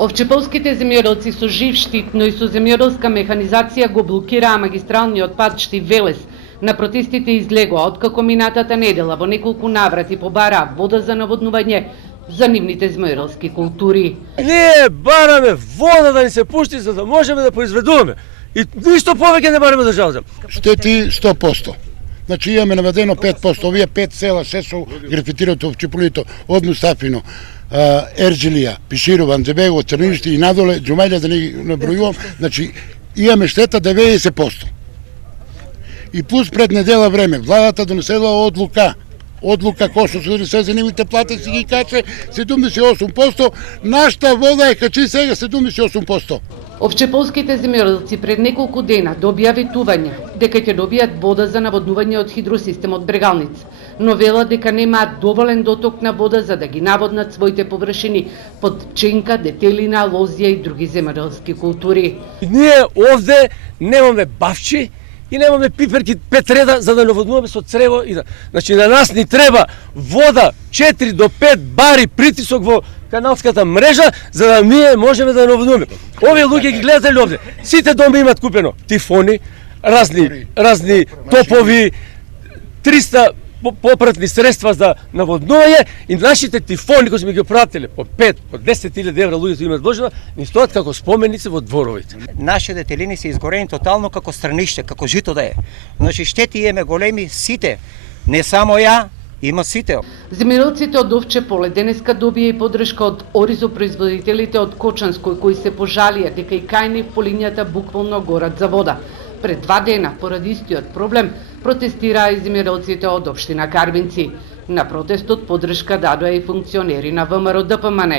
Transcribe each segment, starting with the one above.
Овчеполските земјоделци со жив штит, но и со земјоделска механизација го блокираа магистралниот пат Штив-Велес. На протестите излегоа откако минатата недела во неколку наврати побараа вода за наводнување за нивните земјоделски култури. Ние бараме вода да ни се пушти за да можеме да произведуваме. И ништо повеќе не бараме државата. Штети 100%. Значи имаме наведено 5%, овие 5 села се со графитирато Овчеполито, од Мустафино, Ерџилија, Пиширова, Анзебегово, Црништи и надоле, Џумајлија да не набројувам, значи имаме штета 90%. И плюс пред недела време, владата донесела одлука кој што се за нивните плати си ги каче 78%, нашата вода е качи сега 78%. Овчеполските земјоделци пред неколку дена добија ветување дека ќе добијат вода за наводнување од хидросистемот Брегалница, но велат дека немаат доволен доток на вода за да ги наводнат своите површини под пченка, детелина, лозија и други земјоделски култури. Ние овде немаме бавчи и немаме пиперки 5 реда за да наводнуваме со црево и да. Значи на нас ни треба вода 4 до 5 бари притисок во каналската мрежа за да ние можеме да наводнуваме. Овие луѓе ги гледате ли овде? Сите дома имаат купено тифони, разни топови, 300 попратни средства за наводнување и нашите тифони кои сме ги пратиле по 5, по 10.000 евра луѓето имаат вложено, ни стоат како споменици во дворовите. Нашите детелини се изгорени тотално како страниште, како жито да е. Значи штети имаме големи сите, не само ја, има сите. Земјоделците од Овчеполе денеска добија и поддршка од оризопроизводителите од Кочанској кои се пожалија дека и кај нив по линијата буквално горат за вода. Пред 2 дена, поради истиот проблем, протестираа и земјоделците од општина Карбинци. На протестот поддршка дадоа и функционери на ВМРО ДПМН.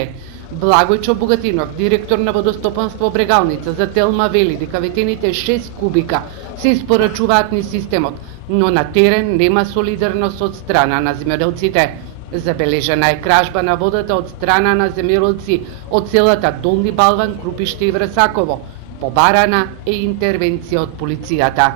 Благојчо Богатинов, директор на водостопанство Брегалница, за Телма вели дека ветените 6 кубика се испорачуваат низ системот, но на терен нема солидарност од страна на земјоделците. Забележана е кражба на водата од страна на земјоделци од селата Долни Балван, Крупиште и Врасаково. Побарана е интервенција од полицијата.